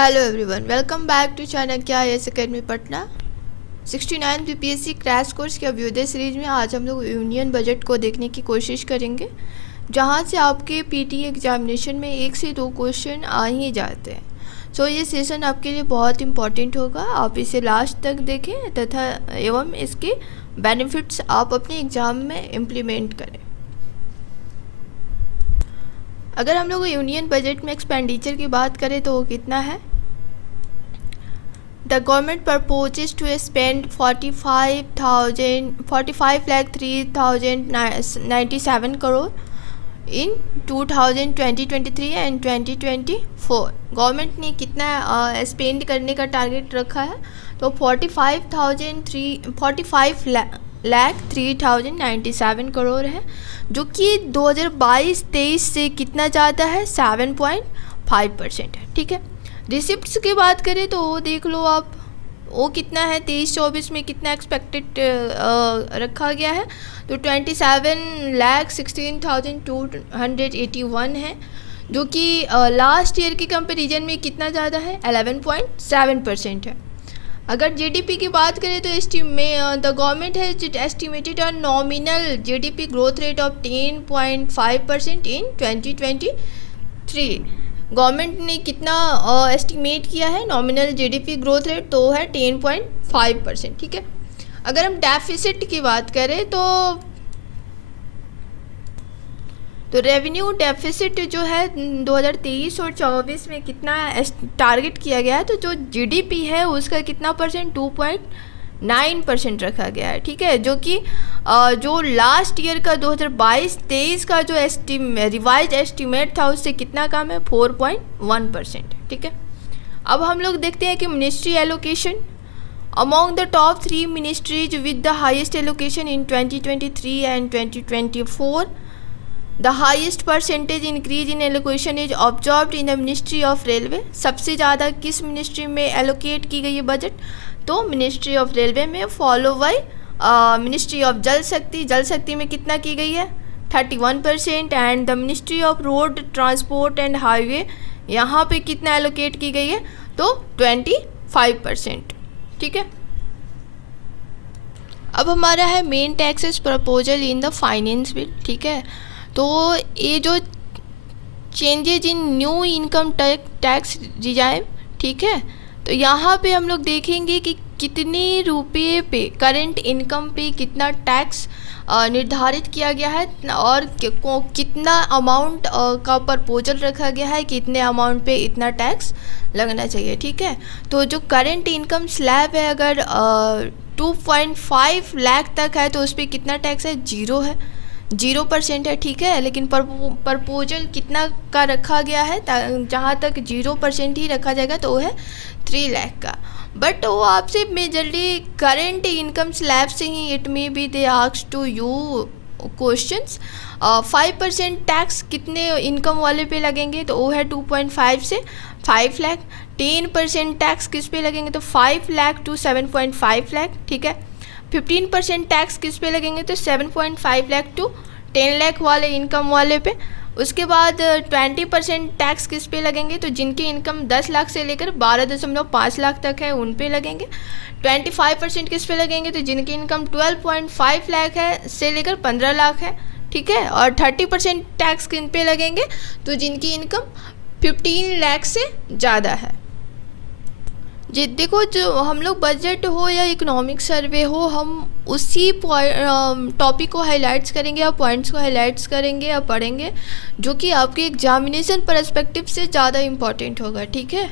Hello everyone, welcome back to Chanakya IAS academy Patna. 69 BPSC crash course के Abhyuday series में आज हम लोग यूनियन बजट को देखने की कोशिश करेंगे, जहां से आपके पीटी एग्जामिनेशन में 1 से 2 क्वेश्चन आ ही जाते हैं। सो ये सेशन आपके लिए बहुत इंपॉर्टेंट होगा, आप इसे लास्ट तक देखें तथा एवं इसके बेनिफिट्स आप अपने एग्ज़ाम में इम्प्लीमेंट करें। अगर हम लोग यूनियन बजट में एक्सपेंडिचर की बात करें तो वो कितना है। The government proposes to spend 45,03,97 crore in 2023 and 2024। Government ने कितना स्पेंड करने का टारगेट रखा है, तो 45,03,97 करोड़ है, जो कि 2022-23 से कितना ज़्यादा है, 7.5% है। ठीक है, रिसिप्ट्स की बात करें तो वो देख लो आप, वो कितना है, 23-24 में कितना एक्सपेक्टेड रखा गया है, तो 27,16,281 है, जो कि लास्ट ईयर के कंपैरिजन में कितना ज़्यादा है, 11.7% है। अगर जीडीपी की बात करें तो the government has estimated a nominal GDP growth rate of 10.5% in 2023। Government ने कितना एस्टिमेट किया है नॉमिनल जीडीपी ग्रोथ रेट, तो है 10.5%। ठीक है, अगर हम डेफिसिट की बात करें तो रेवेन्यू डेफिसिट जो है 2023 और 24 में कितना टारगेट किया गया है, तो जो जीडीपी है उसका कितना परसेंट, 2.9% रखा गया है। ठीक है, जो कि जो लास्ट ईयर का 2022-23 का जो रिवाइज एस्टिमेट था उससे कितना कम है, 4.1%। ठीक है, अब हम लोग देखते हैं कि ministry allocation. Among the top 3 ministries with the highest allocation in 2023 and 2024, The highest percentage increase in allocation is observed in the Ministry of Railway। सबसे ज़्यादा किस मिनिस्ट्री में एलोकेट की गई है बजट, तो मिनिस्ट्री ऑफ रेलवे में, follow by ministry of जल शक्ति में कितना की गई है, 31%, and the ministry of road transport and highway, यहाँ पे कितना एलोकेट की गई है, तो 25%। ठीक है, अब हमारा है main taxes proposal in the finance bill. ठीक है, तो ये जो changes in new income tax regime, ठीक है, तो यहाँ पे हम लोग देखेंगे कि कितने रुपये पे, करंट इनकम पे कितना टैक्स निर्धारित किया गया है और कितना अमाउंट का प्रपोजल रखा गया है, कितने अमाउंट पे इतना टैक्स लगना चाहिए। ठीक है, तो जो करंट इनकम स्लैब है, अगर 2.5 लाख तक है तो उस पर कितना टैक्स है, 0% है। ठीक है, लेकिन प्रपोजल कितना का रखा गया है, जहाँ तक 0% ही रखा जाएगा तो वो है 3 लाख का। बट वो आपसे मेजरली करेंट इनकम स्लैब से ही it may be they ask to you questions. 5% tax कितने इनकम वाले पे लगेंगे, तो वो है 2.5 से 5 लाख। 10% टैक्स किस पे लगेंगे, तो 5 लाख टू 7.5 लाख। ठीक है, 15% टैक्स किस पे लगेंगे, तो 7.5 लाख टू 10 लाख वाले इनकम वाले पे। उसके बाद 20% टैक्स किस पे लगेंगे, तो जिनकी इनकम 10 लाख से लेकर 12.5 लाख तक है उन पे लगेंगे। 25% किस पे लगेंगे, तो जिनकी इनकम 12.5 लाख है से लेकर 15 लाख है। ठीक है, और 30% टैक्स किन पे लगेंगे, तो जिनकी इनकम 15 लाख से ज़्यादा है। जी देखो, जो हम लोग बजट हो या इकोनॉमिक सर्वे हो, हम उसी टॉपिक को हाईलाइट्स करेंगे या पॉइंट्स को हाईलाइट्स करेंगे या पढ़ेंगे जो कि आपके एग्जामिनेशन परस्पेक्टिव से ज़्यादा इम्पॉर्टेंट होगा। ठीक है,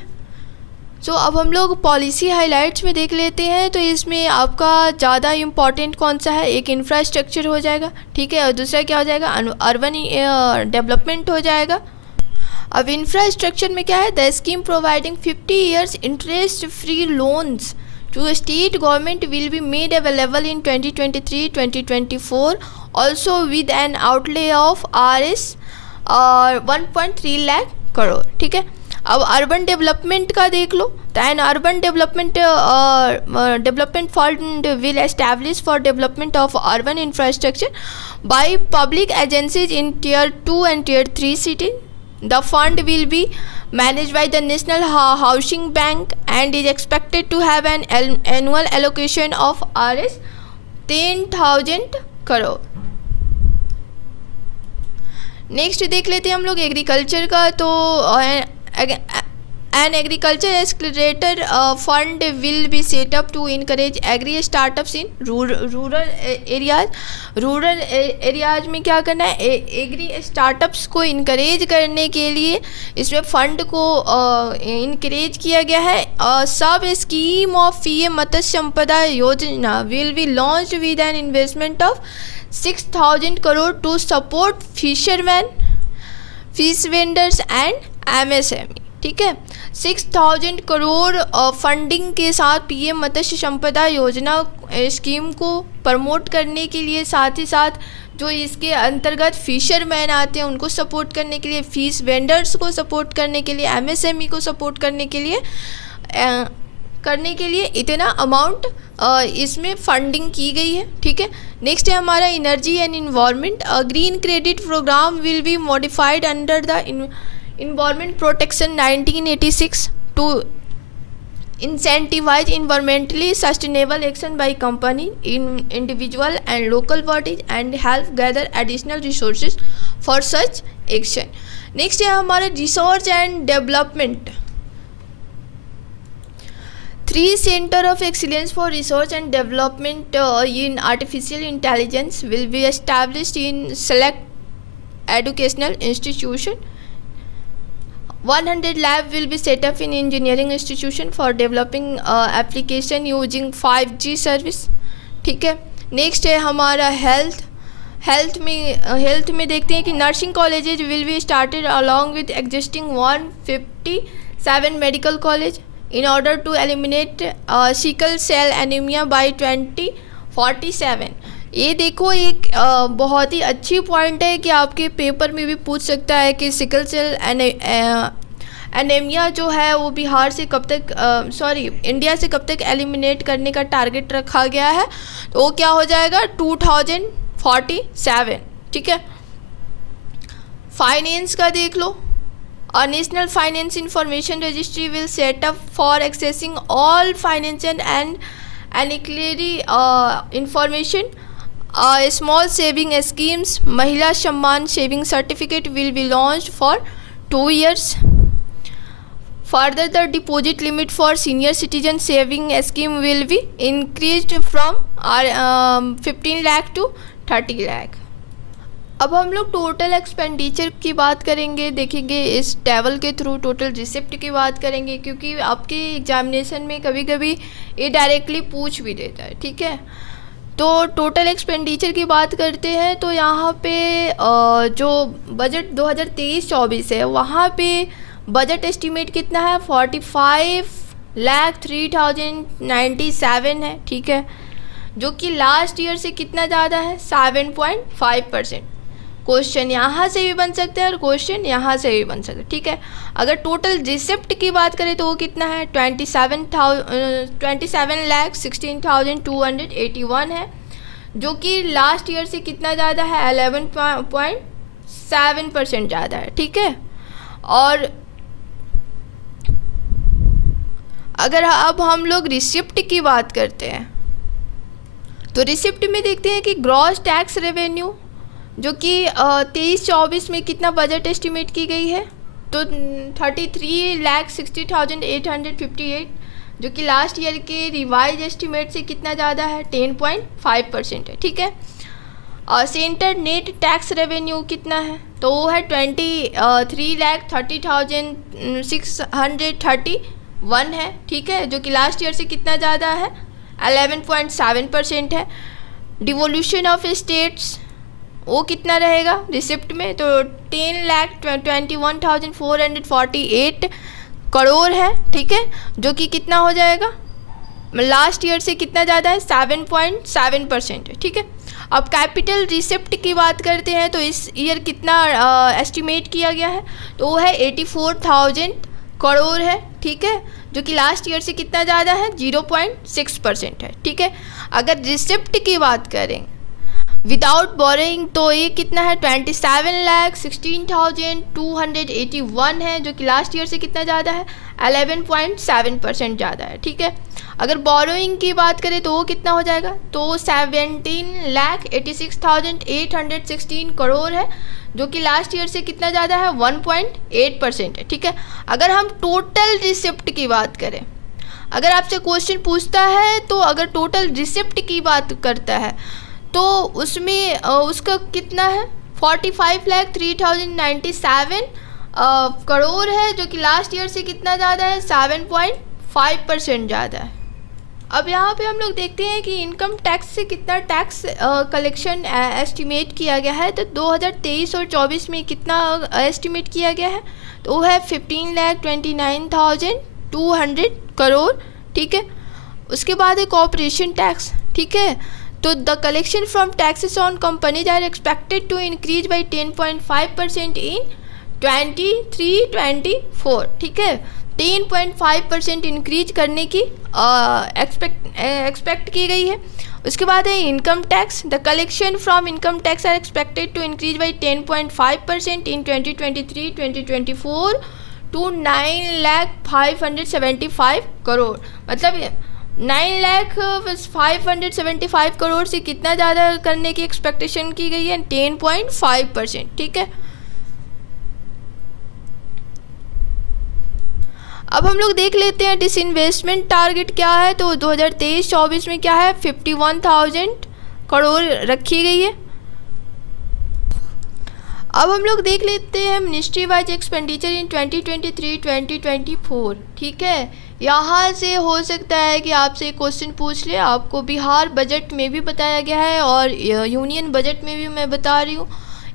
सो अब हम लोग पॉलिसी हाईलाइट्स में देख लेते हैं। तो इसमें आपका ज़्यादा इम्पॉर्टेंट कौन सा है, एक इंफ्रास्ट्रक्चर हो जाएगा। ठीक है, और दूसरा क्या हो जाएगा, अर्बन डेवलपमेंट हो जाएगा। अब इंफ्रास्ट्रक्चर में क्या है, the scheme providing 50 years interest free loans to state government will be made available in 2023-2024 also with an outlay of Rs 1.3 lakh crore. ठीक है, अब अर्बन डेवलपमेंट का देख लो, तो an urban development fund will establish for development of urban infrastructure by public agencies in Tier 2 and Tier 3 cities। The fund will be managed by the National Housing Bank and is expected to have an annual allocation of Rs 10,000 crore. Next देख लेते हैं हम लोग agriculture का. तो an agriculture accelerator fund will be set up to encourage agri startups in rural areas. Rural areas में क्या करना है, एग्री स्टार्टअप्स को इनकरेज करने के लिए इसमें फंड को इनकरेज किया गया है. सब scheme of PM Matsya Sampada Yojana will be launch with an investment of 6,000 crore to support fisherman, fish vendors and MSME. ठीक है, 6,000 करोड़ फंडिंग के साथ पीएम मत्स्य संपदा योजना स्कीम को प्रमोट करने के लिए, साथ ही साथ जो इसके अंतर्गत फिशरमैन आते हैं उनको सपोर्ट करने के लिए, फिश वेंडर्स को सपोर्ट करने के लिए, एमएसएमई को सपोर्ट करने के लिए इतना अमाउंट इसमें फंडिंग की गई है. ठीक है, नेक्स्ट है हमारा energy and environment. Green credit program will be modified under the Environment Protection 1986 to incentivize environmentally sustainable action by company, individual and local bodies and help gather additional resources for such action. Next है हमारा research and development. 3 Center of Excellence for Research and Development in Artificial Intelligence will be established in select educational institution. 100 lab will be set up in engineering institution for developing application using 5G service. ठीक है, next है हमारा health में देखते हैं कि nursing colleges will be started along with existing 157 medical college in order to eliminate sickle cell anemia by 2047. ये देखो एक बहुत ही अच्छी पॉइंट है कि आपके पेपर में भी पूछ सकता है कि सिकल सेल एनीमिया जो है वो बिहार से कब तक इंडिया से कब तक एलिमिनेट करने का टारगेट रखा गया है. तो वो क्या हो जाएगा 2047. ठीक है, फाइनेंस का देख लो. A national finance information registry will set up for accessing all financial and ancillary information. Small saving schemes, Mahila Samman saving certificate will be launched for 2 years. Further, the deposit limit for senior citizen saving scheme will be increased from 15 lakh to 30 lakh. अब हम लोग total expenditure की बात करेंगे, देखेंगे इस table के through. Total receipt की बात करेंगे क्योंकि आपके एग्जामिनेशन में कभी कभी ये डायरेक्टली पूछ भी देता है. ठीक है, तो टोटल एक्सपेंडिचर की बात करते हैं तो यहाँ पे जो बजट 2023-24 है वहाँ पे बजट एस्टिमेट कितना है 45,03,097 है. ठीक है, जो कि लास्ट ईयर से कितना ज़्यादा है 7.5%. क्वेश्चन यहाँ से भी बन सकते हैं और क्वेश्चन यहाँ से भी बन सकते हैं. ठीक है, अगर टोटल रिसिप्ट की बात करें तो वो कितना है 27,16,281 है, जो कि लास्ट ईयर से कितना ज़्यादा है 11.7% ज़्यादा है. ठीक है, और अगर अब हम लोग रिसिप्ट की बात करते हैं तो रिसिप्ट में देखते हैं कि ग्रॉस टैक्स रेवेन्यू जो कि 23-24 में कितना बजट एस्टिमेट की गई है तो 33,60,858, जो कि लास्ट ईयर के रिवाइज एस्टिमेट से कितना ज़्यादा है 10.5% है. ठीक है, और सेंटर नेट टैक्स रेवेन्यू कितना है तो वो है 23,30,631 है. ठीक है, जो कि लास्ट ईयर से कितना ज़्यादा है 11.7% है. डिवोल्यूशन ऑफ स्टेट्स वो कितना रहेगा रिसिप्ट में तो 10,21,448 करोड़ है. ठीक है, जो कि कितना हो जाएगा लास्ट ईयर से कितना ज़्यादा है 7.7% है. ठीक है, अब कैपिटल रिसिप्ट की बात करते हैं तो इस ईयर कितना एस्टिमेट किया गया है तो वो है 84,000 करोड़ है. ठीक है, जो कि लास्ट ईयर से कितना ज़्यादा है 0.6% है. ठीक है, अगर रिसिप्ट की बात करें विदाउट बोरिंग तो ये कितना है 27,16,281 है, जो कि लास्ट ईयर से कितना ज़्यादा है 11.7% ज़्यादा है। ठीक है, अगर बोरोइंग की बात करें तो वो कितना हो जाएगा, तो 17,86,816 करोड़ है, जो कि लास्ट ईयर से कितना ज़्यादा है 1.8% है। ठीक है, अगर हम टोटल रिसिप्ट की बात करें, अगर आपसे क्वेश्चन पूछता है तो अगर टोटल रिसिप्ट की बात करता है तो उसमें उसका कितना है 45,03,097 करोड़ है, जो कि लास्ट ईयर से कितना ज़्यादा है 7.5% ज़्यादा है। अब यहाँ पे हम लोग देखते हैं कि इनकम टैक्स से कितना टैक्स कलेक्शन एस्टिमेट किया गया है। तो 2023 और 24 में कितना एस्टिमेट किया गया है, तो वो है 15,29,200 करोड़। ठीक है, उसके बाद है कॉर्पोरेशन टैक्स। ठीक है, तो the collection from taxes on companies are expected to increase by 10.5% in 23-24। ठीक है, 10.5% इंक्रीज करने की एक्सपेक्ट की गई है। उसके बाद है income tax, the collection from income tax are expected to increase by 10.5% in 2023-2024 to 9,575 crore. मतलब 9,575 करोड़ से कितना ज़्यादा करने की एक्सपेक्टेशन की गई है 10.5%। ठीक है, अब हम लोग देख लेते हैं डिसइन्वेस्टमेंट टारगेट क्या है। तो 2023-24 में क्या है 51,000 करोड़ रखी गई है। अब हम लोग देख लेते हैं मिनिस्ट्री वाइज एक्सपेंडिचर इन 2023-2024। ठीक है, यहाँ से हो सकता है कि आपसे क्वेश्चन पूछ ले, आपको बिहार बजट में भी बताया गया है और यूनियन बजट में भी मैं बता रही हूँ।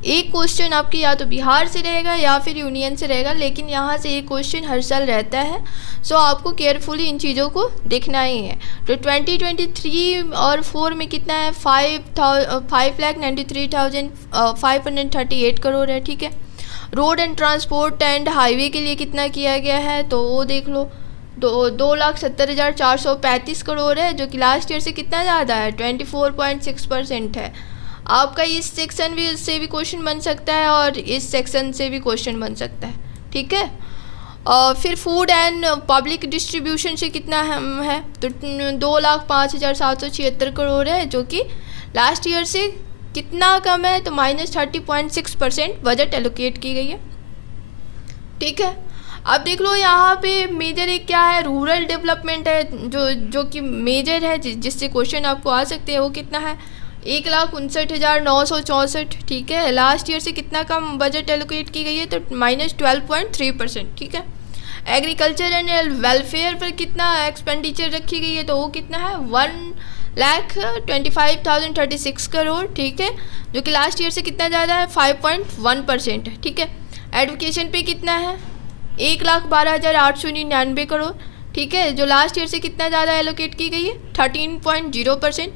एक क्वेश्चन आपके या तो बिहार से रहेगा या फिर यूनियन से रहेगा, लेकिन यहाँ से एक क्वेश्चन हर साल रहता है। सो आपको केयरफुली इन चीज़ों को देखना ही है। तो 2023 और 4 में कितना है 5,93,538 करोड़ है। ठीक है, road and transport and highway के लिए कितना किया गया है, तो वो देख लो 2,70,435 करोड़ है, जो कि लास्ट ईयर से कितना ज़्यादा है 24.6% है। आपका इस सेक्शन भी से भी क्वेश्चन बन सकता है और इस सेक्शन से भी क्वेश्चन बन सकता है। ठीक है, और फिर फूड एंड पब्लिक डिस्ट्रीब्यूशन से कितना है तो 2,05,776 करोड़ है, जो कि लास्ट ईयर से कितना कम है तो -30.6% बजट एलोकेट की गई है। ठीक है, अब देख लो यहाँ पे मेजर एक क्या है रूरल डेवलपमेंट है, जो कि मेजर है जिससे क्वेश्चन आपको आ सकते हैं। वो कितना है 1,59,964। ठीक है, लास्ट ईयर से कितना कम बजट एलोकेट की गई है तो -12.3%। ठीक है, एग्रीकल्चर एंड वेलफेयर पर कितना एक्सपेंडिचर रखी गई है, तो वो कितना है 1,25,036 करोड़। ठीक है, जो कि लास्ट ईयर से कितना ज़्यादा है 5.1% है। ठीक है, एजुकेशन पे कितना है 1,12,899 करोड़। ठीक है, जो लास्ट ईयर से कितना ज़्यादा एलोकेट की गई है 13.0%।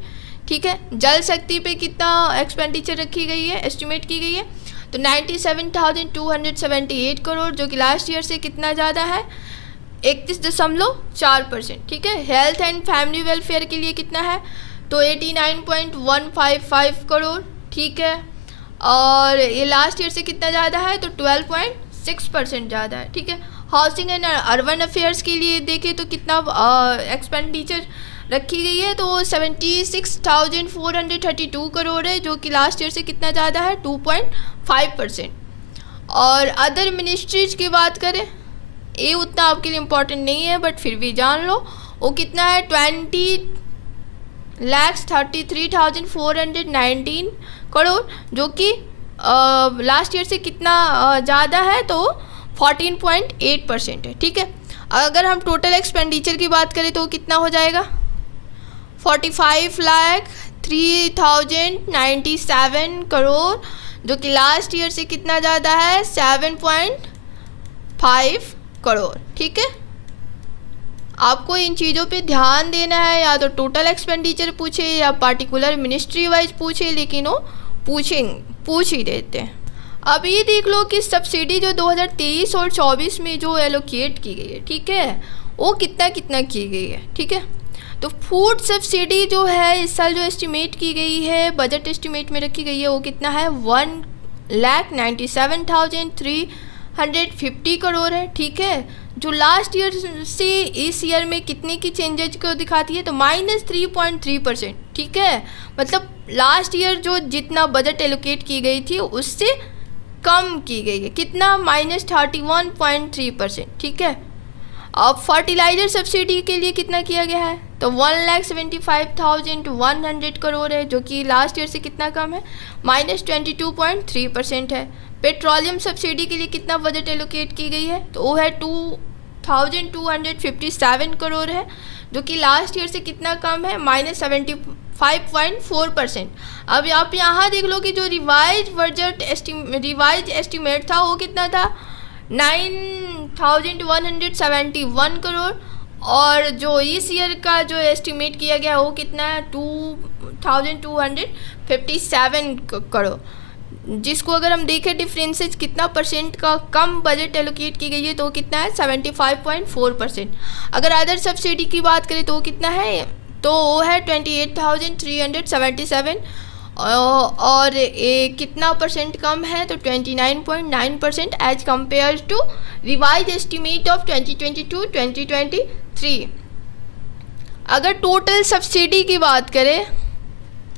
ठीक है, जल शक्ति पे कितना एक्सपेंडिचर रखी गई है एस्टिमेट की गई है तो 97,278 करोड़, जो कि लास्ट ईयर से कितना ज़्यादा है 31.4%। ठीक है, हेल्थ एंड फैमिली वेलफेयर के लिए कितना है तो 89.155 करोड़। ठीक है, और ये लास्ट ईयर से कितना ज़्यादा है तो 12.6% ज़्यादा है। ठीक है, हाउसिंग एंड अर्बन अफेयर्स के लिए देखें तो कितना एक्सपेंडिचर रखी गई है तो 76,432 करोड़ है, जो कि लास्ट ईयर से कितना ज़्यादा है 2.5%। और अदर मिनिस्ट्रीज की बात करें, ये उतना आपके लिए इम्पोर्टेंट नहीं है बट फिर भी जान लो, वो कितना है 20,33,419 करोड़, जो कि लास्ट ईयर से कितना ज़्यादा है तो 14.8% है। ठीक है, अगर हम टोटल एक्सपेंडिचर की बात करें तो कितना हो जाएगा 45,03,097 करोड़, जो कि लास्ट ईयर से कितना ज़्यादा है 7.5 करोड़। ठीक है, आपको इन चीज़ों पे ध्यान देना है, या तो टोटल एक्सपेंडिचर पूछे या पार्टिकुलर मिनिस्ट्री वाइज पूछे, लेकिन वो पूछ ही देते हैं। अब ये देख लो कि सब्सिडी जो 2023 और 24 में जो एलोकेट की गई है, ठीक है, वो कितना की गई है। ठीक है, तो फूड सब्सिडी जो है इस साल जो एस्टिमेट की गई है, बजट एस्टिमेट में रखी गई है, वो कितना है 1,97,350 करोड़ है। ठीक है, जो लास्ट ईयर से इस ईयर में कितने की चेंजेज को दिखाती है, तो -3.3%। ठीक है, मतलब लास्ट ईयर जो जितना बजट एलोकेट की गई थी उससे कम की गई है, कितना -31.3%। ठीक है, अब फर्टिलाइज़र सब्सिडी के लिए कितना किया गया है, तो 1,75,100 करोड़ है, जो कि लास्ट ईयर से कितना कम है, -22.3% है। पेट्रोलियम सब्सिडी के लिए कितना बजट एलोकेट की गई है, तो वो है 2,257 करोड़ है, जो कि लास्ट ईयर से कितना कम है, -75.4%। अब आप यहाँ देख लो कि जो रिवाइज एस्टिमेट था वो कितना था, 9,171 करोड़, और जो इस ईयर का जो एस्टिमेट किया गया वो कितना है, 2,257 करोड़, जिसको अगर हम देखें डिफरेंसेस कितना परसेंट का कम बजट एलोकेट की गई है, तो कितना है 75.4%। अगर अदर सब्सिडी की बात करें तो कितना है, तो वो है 28,377, और कितना परसेंट कम है, तो 29.9% as compare to revise estimate of 2022-2023। अगर टोटल सब्सिडी की बात करें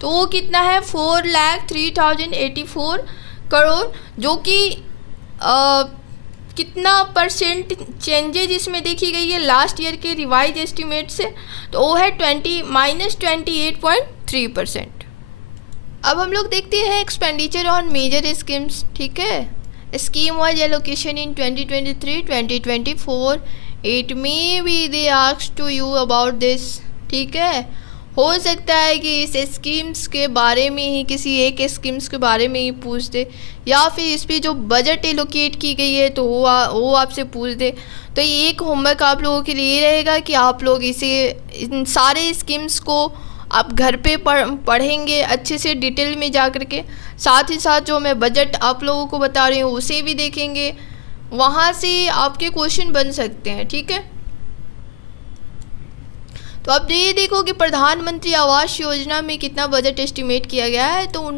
तो वो कितना है 4,03,084 करोड़, जो कि कितना परसेंट चेंजेज इसमें देखी गई है लास्ट ईयर के रिवाइज एस्टिमेट से, तो वो है -28.3%। अब हम लोग देखते हैं एक्सपेंडिचर ऑन मेजर स्कीम्स। ठीक है, scheme wise allocation in 2023-2024, it may be they ask to you about this. ठीक है, हो सकता है कि इस स्कीम्स के बारे में ही, किसी एक स्कीम्स के बारे में ही पूछ दे, या फिर इस पर जो बजट एलोकेट की गई है तो वो आपसे पूछ दे। तो ये एक होमवर्क आप लोगों के लिए रहेगा कि आप लोग इन सारे स्कीम्स को आप घर पे पढ़ेंगे अच्छे से डिटेल में जा कर के, साथ ही साथ जो मैं बजट आप लोगों को बता रही हूँ उसे भी देखेंगे, वहाँ से आपके क्वेश्चन बन सकते हैं। ठीक है, तो अब ये देखो कि प्रधानमंत्री आवास योजना में कितना बजट एस्टिमेट किया गया है, तो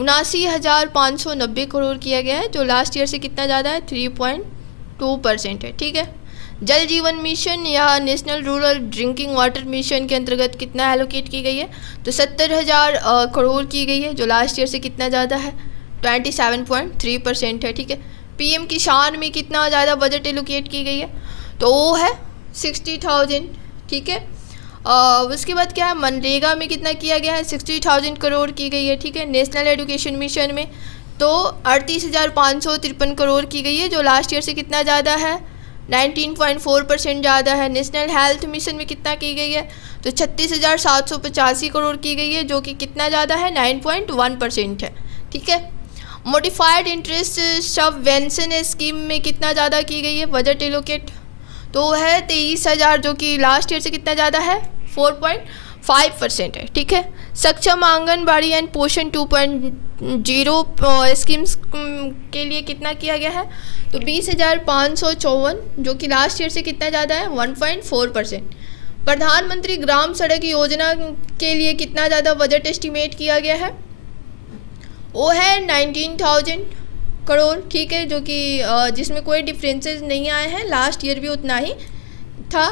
79,590 करोड़ किया गया है, जो लास्ट ईयर से कितना ज़्यादा है, 3.2% है। ठीक है, जल जीवन मिशन या national rural drinking water mission के अंतर्गत कितना एलोकेट की गई है, तो 70,000 करोड़ की गई है, जो लास्ट ईयर से कितना ज़्यादा है, 27.3% है। ठीक है, पीएम किसान में कितना ज़्यादा बजट एलोकेट की गई है, तो वो है 60,000। ठीक है, उसके बाद क्या है, मनरेगा में कितना किया गया है, 60,000 करोड़ की गई है। ठीक है, नेशनल एजुकेशन मिशन में तो 38,553 करोड़ की गई है, जो लास्ट ईयर से कितना ज़्यादा है, 19.4% ज़्यादा है। नेशनल हेल्थ मिशन में कितना की गई है, तो 36,785 करोड़ की गई है, जो कि कितना ज़्यादा है, 9.1% है। ठीक है, मॉडिफाइड इंटरेस्ट सबवेंशन स्कीम में कितना ज़्यादा की गई है बजट एलोकेट, तो है 23,000, जो कि लास्ट ईयर से कितना ज़्यादा है, 4.5% है। ठीक है, सक्षम आंगनबाड़ी एंड पोषण 2.0 स्कीम्स के लिए कितना किया गया है, तो 20,554, जो कि लास्ट ईयर से कितना ज़्यादा है, 1.4%। प्रधानमंत्री ग्राम सड़क योजना के लिए कितना ज़्यादा बजट एस्टिमेट किया गया है, वो है 19,000 करोड़। ठीक है, जो कि जिसमें कोई डिफरेंसेस नहीं आए हैं, लास्ट ईयर भी उतना ही था।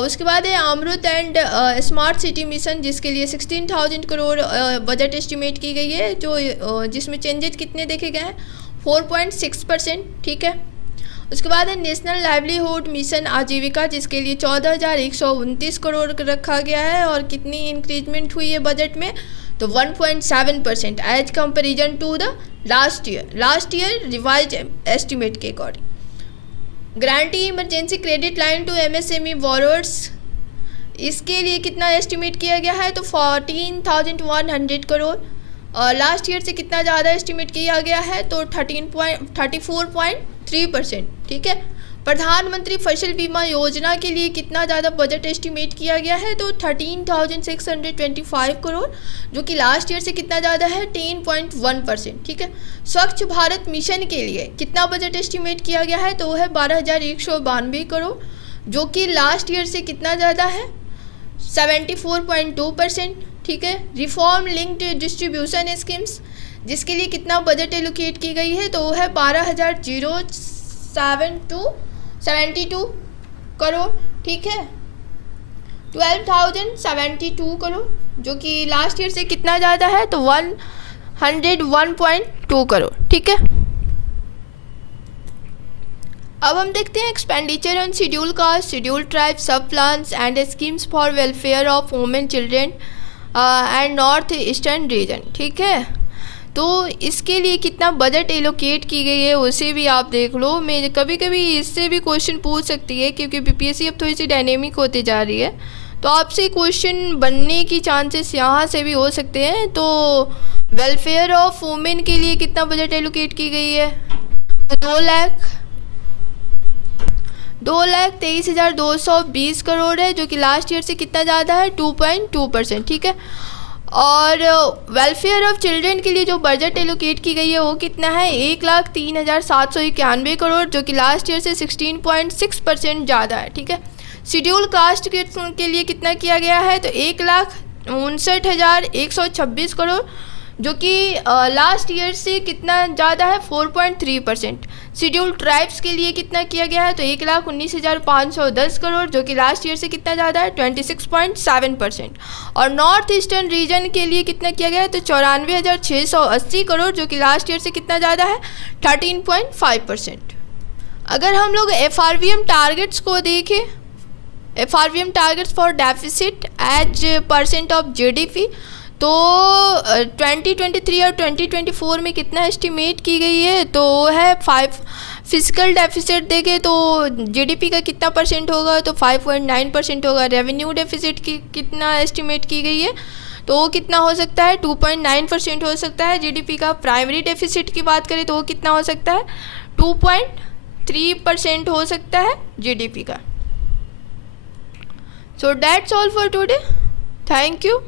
उसके बाद है अमृत एंड स्मार्ट सिटी मिशन, जिसके लिए 16,000 करोड़ बजट एस्टिमेट की गई है, जो जिसमें चेंजेस कितने देखे गए हैं, 4.6%। ठीक है, उसके बाद है नेशनल लाइवलीहुड मिशन आजीविका, जिसके लिए 14,129 करोड़ रखा गया है, और कितनी इंक्रीजमेंट हुई है बजट में, तो 1.7% as comparison to the last year revise estimate के according. Guarantee emergency credit line to MSME borrowers, इसके लिए कितना एस्टिमेट किया गया है, तो 14,100 करोड़, और लास्ट ईयर से कितना ज़्यादा एस्टिमेट किया गया है, तो 34.3%। ठीक है, प्रधानमंत्री फसल बीमा योजना के लिए कितना ज़्यादा बजट एस्टिमेट किया गया है, तो 13,625 करोड़, जो कि लास्ट ईयर से कितना ज़्यादा है, 10.1%। ठीक है, स्वच्छ भारत मिशन के लिए कितना बजट एस्टिमेट किया गया है, तो वो है 12,192 करोड़, जो कि लास्ट ईयर से कितना ज़्यादा है, 74.2%, ठीक है। रिफॉर्म लिंक्ड डिस्ट्रीब्यूशन स्कीम्स, जिसके लिए कितना बजट एलोकेट की गई है, तो वो है 12,072 करोड़, ठीक है। 12,072 करोड़, जो कि लास्ट ईयर से कितना ज़्यादा है, तो 101.2 करोड़, ठीक है। अब हम देखते हैं expenditure on schedule caste, schedule tribe, sub plans and schemes for welfare of women children and north eastern region, ठीक है। तो इसके लिए कितना बजट एलोकेट की गई है उसे भी आप देख लो। मैं कभी कभी इससे भी क्वेश्चन पूछ सकती है, क्योंकि बीपीएससी अब थोड़ी सी डायनेमिक होती जा रही है, तो आपसे क्वेश्चन बनने की चांसेस यहाँ से भी हो सकते हैं। तो वेलफेयर ऑफ वुमेन के लिए कितना बजट एलोकेट की गई है, तो 2,23,220 करोड़ है, जो कि लास्ट ईयर से कितना ज़्यादा है, 2.2%, ठीक है। और वेलफेयर ऑफ चिल्ड्रन के लिए जो बजट एलोकेट की गई है वो कितना है, 1,03,791 करोड़, जो कि लास्ट ईयर से 16.6% ज़्यादा है, ठीक है। शेड्यूल कास्ट के लिए कितना किया गया है, तो 1,59,126 करोड़, जो कि लास्ट ईयर से कितना ज़्यादा है, 4.3%। शेड्यूल ट्राइब्स के लिए कितना किया गया है, तो 1,19,510 करोड़, जो कि लास्ट ईयर से कितना ज़्यादा है, 26.7%। और नॉर्थ ईस्टर्न रीजन के लिए कितना किया गया है, तो 94,680 करोड़, जो कि लास्ट ईयर से कितना ज़्यादा है, 13.5%। अगर हम लोग FRVM टारगेट्स को देखें, FRVM targets for deficit as percent of GDP, तो 2023 और 2024 में कितना एस्टिमेट की गई है, तो है 5। फिजिकल डेफिसिट देखें तो GDP का कितना परसेंट होगा, तो 5.9% होगा। रेवेन्यू डेफिसिट की कितना एस्टिमेट की गई है, तो वो कितना हो सकता है, 2.9% हो सकता है GDP का। प्राइमरी डेफिसिट की बात करें तो वो कितना हो सकता है, 2.3% हो सकता है GDP का। So that's all for today, thank you.